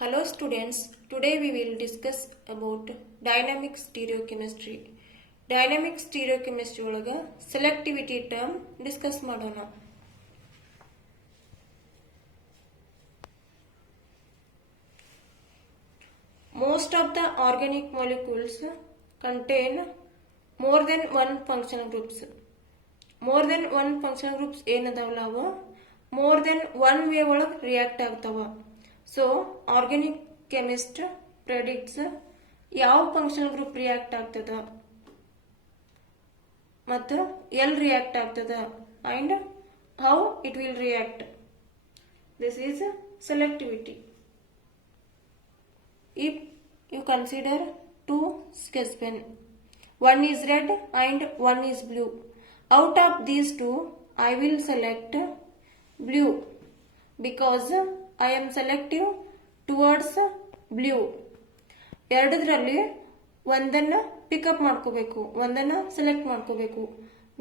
Hello students, today we will discuss about dynamic stereochemistry. Dynamic stereochemistry ಒಳಗ selectivity term discuss ಮಾಡೋಣ. Most of the organic molecules contain more than one functional groups. More than one functional groups ಏನದಾವಲ್ಲ ಅವ more than one way ಒಳಗ react ಆಗ್ತಾವ. So, organic chemist predicts ಯಾವ functional group react ಆಗ್ತದ ಮತ್ತು ಎಲ್ಲಿ react ಆಗ್ತದ and how it will react. This is selectivity. If you consider two sketch pen, one is red and one is blue. Out of these two, I will select blue because I am selective towards blue. ಎರಡರಲ್ಲಿ ಒಂದನ್ನು pickup ಮಾಡ್ಕೋಬೇಕು, ಒಂದನ್ನು select ಮಾಡ್ಕೋಬೇಕು.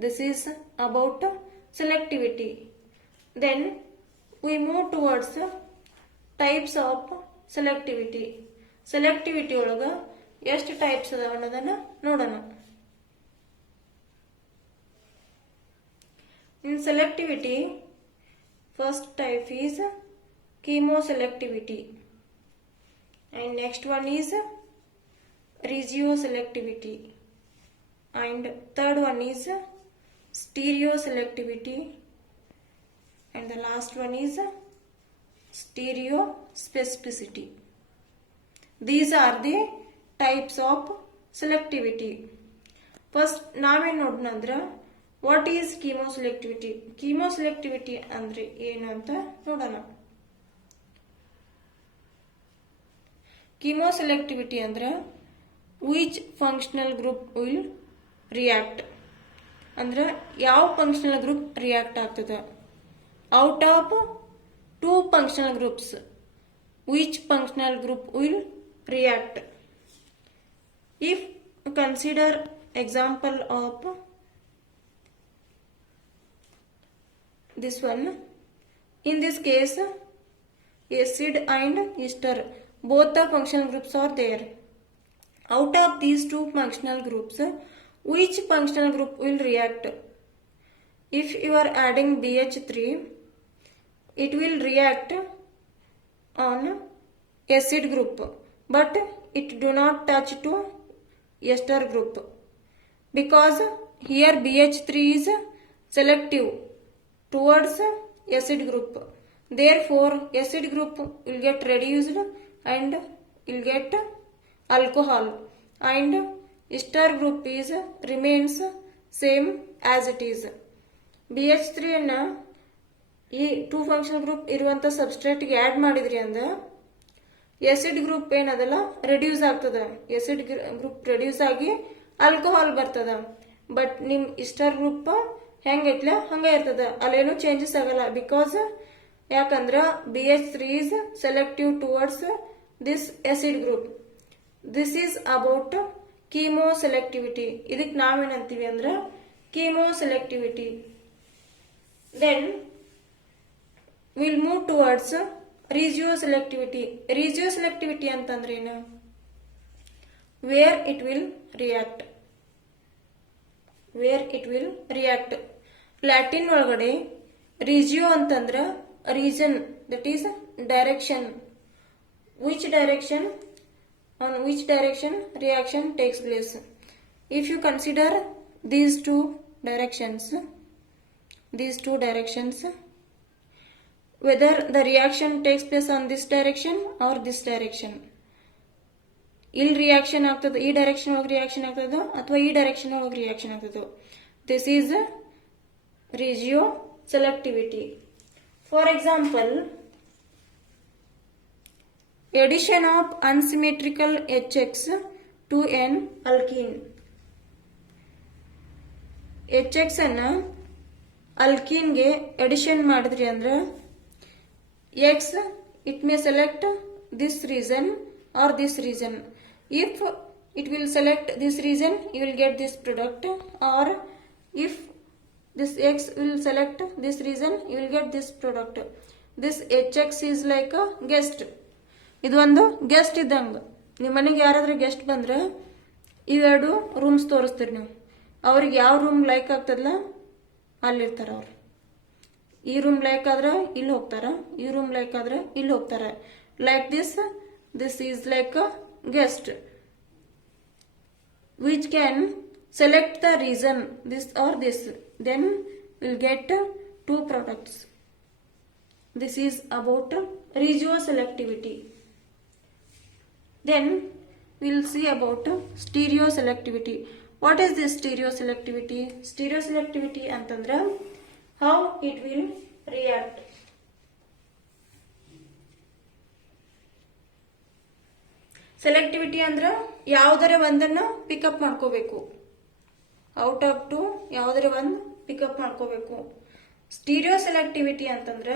This is about selectivity. Then we move towards types of selectivity. Selectivity ಒಳಗ ಎಷ್ಟು types ಅದಾವ ಅನ್ನೋದನ್ನ ನೋಡೋಣ. In selectivity, first type is chemoselectivity and next one is regioselectivity and third one is stereoselectivity and the last one is stereospecificity. These are the types of selectivity. First ನಾವೇನು ನೋಡೋಣ ಅಂದ್ರೆ what is chemoselectivity? Chemoselectivity ಅಂದ್ರೆ ಏನು ಅಂತ ನೋಡೋಣ. Chemoselectivity ಅಂದ್ರೆ which functional group will react ಅಂದ್ರೆ ಯಾವ functional group react ಆಗ್ತದ. Out of two functional groups, which functional group will react? If consider example of this one, in this case acid and ester, both the functional groups are there. Out of these two functional groups, which functional group will react? If you are adding BH3, it will react on acid group, but it do not touch to ester group because here BH3 is selective towards acid group. Therefore, acid group will get reduced and will get alcohol and ester group is remains same as it is. BH3 ಅನ್ನ ಈ two functional group ಇರುವಂತ ಸಬ್ಸ್ಟ್ರೇಟ್ಗೆ add ಮಾಡಿದ್ರಿ ಅಂದ್ರೆ acid group ಏನದಲ್ಲ reduce ಆಗ್ತದ. Acid group reduce ಆಗಿ alcohol ಬರ್ತದ. But ನಿಮ್ ಇಸ್ಟರ್ ಗ್ರೂಪ್ ಹೆಂಗೈತ್ಲ ಹಂಗ ಇರ್ತದ, ಅಲ್ಲೇನು ಚೇಂಜಸ್ ಆಗಲ್ಲ. ಬಿಕಾಸ್ ಯಾಕಂದ್ರ BH3 is selective towards this acid group. This is about chemoselectivity. ಇದಕ್ಕೆ ನಾವೇನಂತೀವಿ ಅಂದ್ರೆ chemoselectivity. Then we'll move towards regioselectivity. Regioselectivity ಅಂತಂದ್ರೆ ಏನು? Where it will react. Where it will react. Latin ಒಳಗಡೆ regio ಅಂತಂದ್ರ region, that is direction. Which direction, on which direction reaction takes place. If you consider these two directions, whether the reaction takes place on this direction or this direction, ಇಲ್ಲಿ reaction ಆಗ್ತದ, ಈ direction ಒಳಗೆ reaction ಆಗ್ತದ ಅಥವಾ ಈ direction ಒಳಗೆ reaction ಆಗ್ತದ. This is regioselectivity. For example, addition of unsymmetrical HX to an alkene. HX ಅನ್ನ ಅಲ್ಕೀನ್ಗೆ ಎಡಿಷನ್ ಮಾಡಿದ್ರಿ ಅಂದ್ರೆ X, it may select this region or this region. If it will select this region, you will get this product, or if this X will select this region, you will get this product. This HX is like a guest. ಇದು ಒಂದು guest ಇದ್ದಂಗೆ. ನಿಮ್ಮ ಮನೆಗೆ ಯಾರಾದ್ರೂ guest ಬಂದ್ರೆ ಇವೆರಡು rooms ತೋರಿಸ್ತೀರಿ ನೀವು. ಅವ್ರಿಗೆ ಯಾವ ರೂಮ್ ಲೈಕ್ ಆಗ್ತದಲ್ಲ ಅಲ್ಲಿರ್ತಾರ ಅವ್ರು. ಈ ರೂಮ್ ಲೈಕ್ ಆದ್ರೆ ಇಲ್ಲಿ ಹೋಗ್ತಾರ, ಈ ರೂಮ್ ಲೈಕ್ ಆದ್ರೆ ಇಲ್ಲಿ ಹೋಗ್ತಾರ. Like this is like a guest which can select the region this or this, then we'll get two products. This is about regioselectivity. Then we'll see about stereoselectivity. What is this stereoselectivity? Stereoselectivity antandra how it will react. Selectivity ಅಂದ್ರೆ ಯಾವುದರ ಒಂದನ್ನ pickup ಮಾಡ್ಕೋಬೇಕು. Out of to ಯಾವುದರ ಒಂದು pickup ಮಾಡ್ಕೋಬೇಕು. Stereo selectivity ಅಂತಂದ್ರೆ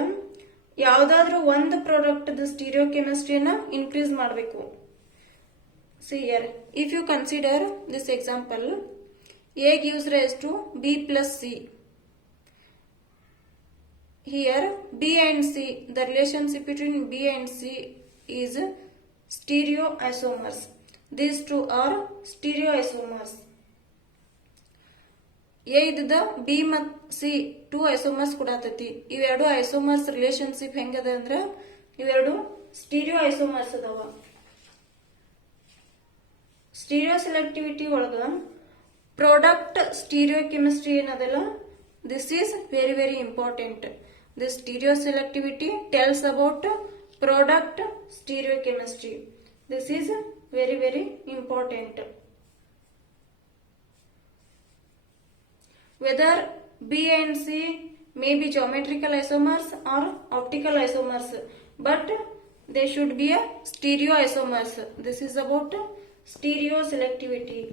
ಯಾವ್ದಾದ್ರೂ ಒಂದು ಪ್ರಾಡಕ್ಟ್ ಸ್ಟೀರಿಯೋ ಕೆಮಿಸ್ಟ್ರಿಯನ್ನ ಇನ್ಕ್ರೀಸ್ ಮಾಡಬೇಕು. See here, if you consider this example, A gives rise to B plus C. Here B and C, the relationship between B and C is stereoisomers. These two are stereoisomers. A ಇದ್ದ B ಮತ್ತು C two isomers ಕೊಡತೈತಿ. ಇವೆರಡು isomers relationship ಹೆಂಗದ ಅಂದ್ರೆ ಇವೆರಡು stereo isomers ಅದಾವ. Stereo selectivity ಒಳಗ product stereo chemistry ಏನದಲ್ಲ, this is very very important. This stereo selectivity tells about product stereochemistry. This is very very important. Whether B and C may be geometrical isomers or optical isomers, but they should be a stereoisomers. This is about stereoselectivity.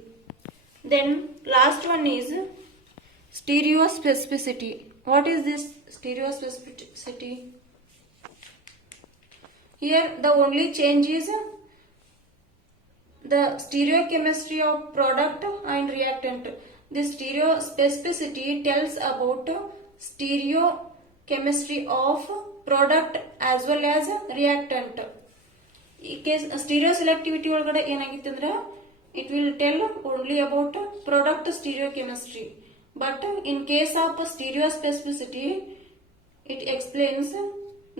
Then last one is stereospecificity. What is this stereospecificity? Here the only change is the stereochemistry of product and reactant. This stereospecificity tells about stereochemistry of product as well as reactant. In case stereoselectivity ಒಳಗಡೆ ಏನಾಗಿತ್ತಂದ್ರೆ it will tell only about product stereochemistry, but in case of stereospecificity it explains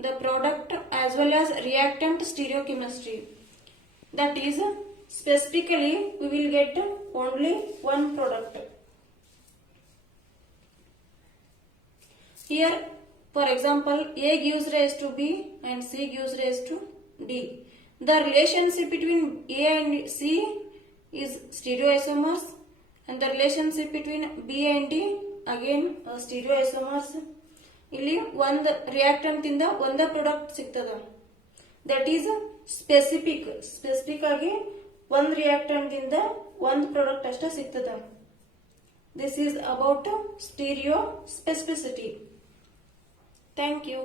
the product as well as reactant stereochemistry. That is, specifically we will get only one product. Here, for example, A gives rise to B and C gives rise to D. The relationship between A and C is stereoisomers, and the relationship between B and D again stereoisomers. ಇಲ್ಲಿ ಒಂದು reactant ಇಂದ ಒಂದ product ಸಿಗ್ತದ. That is specific ಆಗಿ ಒಂದು reactant ಇಂದ ಒಂದು product ಅಷ್ಟೇ ಸಿಗ್ತದ. This is about stereospecificity. Thank you.